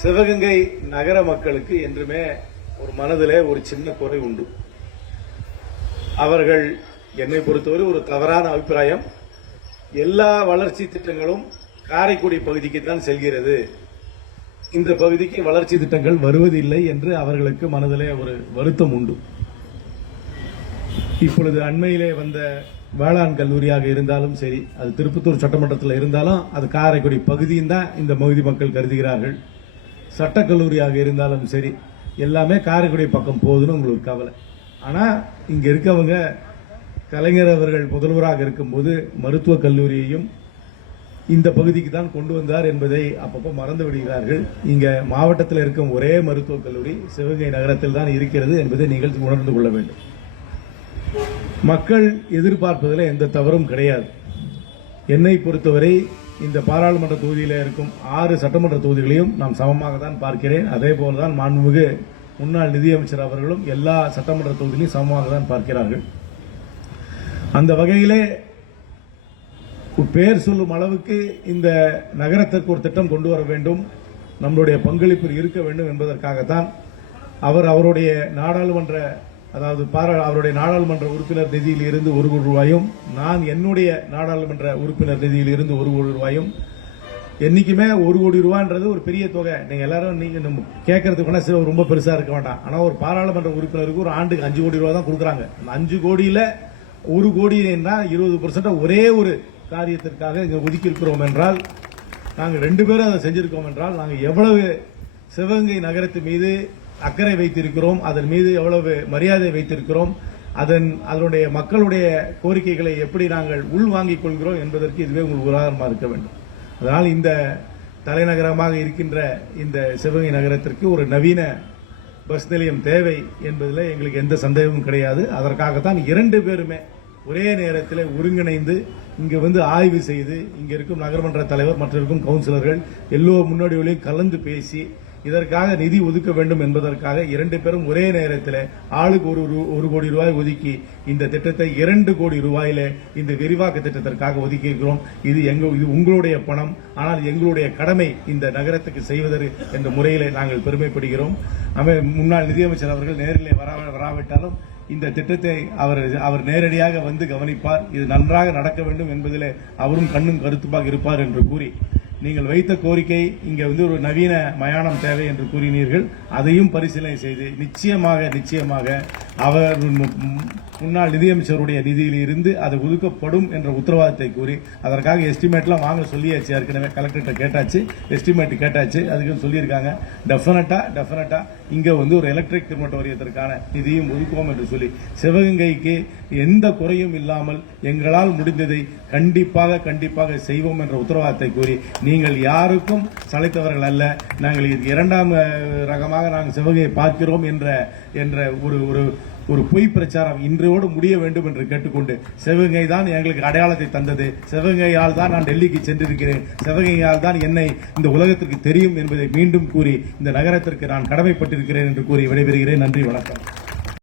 சிவகங்கை நகர மக்களுக்கு என்றுமே ஒரு மனதிலே ஒரு சின்ன குறை உண்டு. அவர்கள் என்னை பொறுத்தவரை ஒரு தவறான அபிப்பிராயம். எல்லா வளர்ச்சி திட்டங்களும் காரைக்குடி பகுதிக்கு தான் செல்கிறது. இந்த பகுதிக்கு வளர்ச்சி திட்டங்கள் வருவதில்லை என்று அவர்களுக்கு மனதிலே ஒரு வருத்தம் உண்டு. இப்பொழுது அண்மையிலே வந்த வேளாண் கல்லூரியாக இருந்தாலும் சரி அது திருப்பத்தூர் சட்டமன்றத்தில் இருந்தாலும் அது காரைக்குடி பகுதியும் தான் இந்த பகுதி மக்கள் கருதுகிறார்கள். சட்டக்கல்லூரியாக இருந்தாலும் சரி எல்லாமே காரைக்குடி பக்கம் போகுதுன்னு உங்களுக்கு கவலை. ஆனால் இங்கே இருக்கவங்க கலைஞர் அவர்கள் முதல்வராக இருக்கும்போது மருத்துவக் கல்லூரியையும் இந்த பகுதிக்கு தான் கொண்டு வந்தார் என்பதை அப்பப்போ மறந்து விடுகிறார்கள். இங்கே மாவட்டத்தில் இருக்கும் ஒரே மருத்துவக் கல்லூரி சிவகங்கை நகரத்தில் தான் இருக்கிறது என்பதை நீங்கள் உணர்ந்து கொள்ள வேண்டும். மக்கள் எதிர்பார்ப்பதில் எந்த தவறும் கிடையாது. என்னை பொறுத்தவரை இந்த பாராளுமன்ற தொகுதியில் இருக்கும் ஆறு சட்டமன்ற தொகுதிகளையும் நாம் சமமாக தான் பார்க்கிறேன். அதே போலதான் மாண்புமிகு முன்னாள் நிதியமைச்சர் அவர்களும் எல்லா சட்டமன்ற தொகுதியிலையும் சமமாக தான் பார்க்கிறார்கள். அந்த வகையிலே பேர் சொல்லும் அளவுக்கு இந்த நகரத்திற்கு ஒரு திட்டம் கொண்டு வர வேண்டும். நம்மளுடைய பங்களிப்பு இருக்க வேண்டும் என்பதற்காகத்தான் அவர் அவருடைய நாடாளுமன்ற அதாவது பாரா அவருடைய நாடாளுமன்ற உறுப்பினர் நிதியில் இருந்து ஒரு கோடி ரூபாயும் நான் என்னுடைய நாடாளுமன்ற உறுப்பினர் நிதியில் இருந்து ஒரு கோடி ரூபாயும் என்றைக்குமே ஒரு கோடி ரூபான்றது ஒரு பெரிய தொகை. நீங்கள் எல்லாரும் நீங்கள் நம்ம கேட்கறதுக்கு வேணா சில ரொம்ப பெருசாக இருக்க வேண்டாம். ஆனால் ஒரு பாராளுமன்ற உறுப்பினருக்கு ஒரு ஆண்டுக்கு அஞ்சு கோடி ரூபா தான் கொடுக்குறாங்க. அந்த அஞ்சு கோடியில் ஒரு கோடினா இருபது பர்சன்ட் ஒரே ஒரு காரியத்திற்காக இங்கே ஒதுக்கி இருக்கிறோம் என்றால் நாங்கள் ரெண்டு பேரும் அதை செஞ்சிருக்கோம் என்றால் நாங்கள் எவ்வளவு சிவகங்கை நகரத்து மீது அக்கறை வைத்திருக்கிறோம் அதன் மீது எவ்வளவு மரியாதை வைத்திருக்கிறோம் அதன் அதனுடைய மக்களுடைய கோரிக்கைகளை எப்படி நாங்கள் உள்வாங்கிக் கொள்கிறோம் என்பதற்கு இதுவே உங்களுக்கு உதாரணமாக இருக்க வேண்டும். அதனால் இந்த தலைநகரமாக இருக்கின்ற இந்த சிவகங்கை நகரத்திற்கு ஒரு நவீன பஸ் நிலையம் தேவை என்பதில் எங்களுக்கு எந்த சந்தேகமும் கிடையாது. அதற்காகத்தான் இரண்டு பேருமே ஒரே நேரத்தில் ஒருங்கிணைந்து இங்கே வந்து ஆய்வு செய்து இங்கே இருக்கும் நகர்மன்ற தலைவர் மற்றும் கவுன்சிலர்கள் எல்லோரும் முன்னோடிகளையும் கலந்து பேசி இதற்காக நிதி ஒதுக்க வேண்டும் என்பதற்காக இரண்டு பேரும் ஒரே நேரத்தில் ஆளுக்கு ஒரு ரூ- ஒரு கோடி ரூபாய் ஒதுக்கி இந்த திட்டத்தை இரண்டு கோடி ரூபாயில இந்த விரிவாக்க திட்டத்திற்காக ஒதுக்கி இருக்கிறோம் இது எங்க இது உங்களுடைய பணம். ஆனால் எங்களுடைய கடமை இந்த நகரத்துக்கு செய்வதற்கு என்ற முறையிலே நாங்கள் பெருமைப்படுகிறோம். முன்னாள் நிதியமைச்சர் அவர்கள் நேரிலே வராவிட்டாலும் இந்த திட்டத்தை அவர் அவர் நேரடியாக வந்து கவனிப்பார். இது நன்றாக நடக்க வேண்டும் என்பதிலே அவரும் கண்ணும் கருத்துமாக இருப்பார் என்று கூறி நீங்கள் வைத்த கோரிக்கை இங்கே வந்து ஒரு நவீன மயானம் தேவை என்று கூறினீர்கள். அதையும் பரிசீலனை செய்து நிச்சயமாக நிச்சயமாக அவர் முன்னாள் நிதியமைச்சருடைய நிதியில் இருந்து அது ஒதுக்கப்படும் என்ற உத்தரவாதத்தை கூறி அதற்காக எஸ்டிமேட்லாம் வாங்க சொல்லியாச்சு. ஏற்கனவே கலெக்டர்கிட்ட கேட்டாச்சு. எஸ்டிமேட் கேட்டாச்சு. அதுக்கு சொல்லியிருக்காங்க. டெஃபினட்டா டெஃபினட்டா இங்கே வந்து ஒரு எலக்ட்ரிக் கிரிமட்டோரியத்திற்கான நிதியும் ஒதுக்குவோம் என்று சொல்லி சிவகங்கைக்கு எந்த குறையும் இல்லாமல் எங்களால் முடிந்ததை கண்டிப்பாக கண்டிப்பாக செய்வோம் என்ற உத்தரவாதத்தை கூறி நீங்கள் யாருக்கும் சளைத்தவர்கள் அல்ல. நாங்கள் இது இரண்டாம் ரகமாக நாங்கள் சிவகங்கையை பார்க்கிறோம் என்ற என்ற ஒரு ஒரு ஒரு பொய் பிரச்சாரம் இன்றோடு முடிய வேண்டும் என்று கேட்டுக்கொண்டு சிவகங்கை தான் எங்களுக்கு அடையாளத்தை தந்தது. சிவகங்கையால் தான் நான் டெல்லிக்கு சென்றிருக்கிறேன். சிவகங்கையால் தான் என்னை இந்த உலகத்திற்கு தெரியும் என்பதை மீண்டும் கூறி இந்த நகரத்திற்கு நான் கடமைப்பட்டிருக்கிறேன் என்று கூறி விடைபெறுகிறேன். நன்றி வணக்கம்.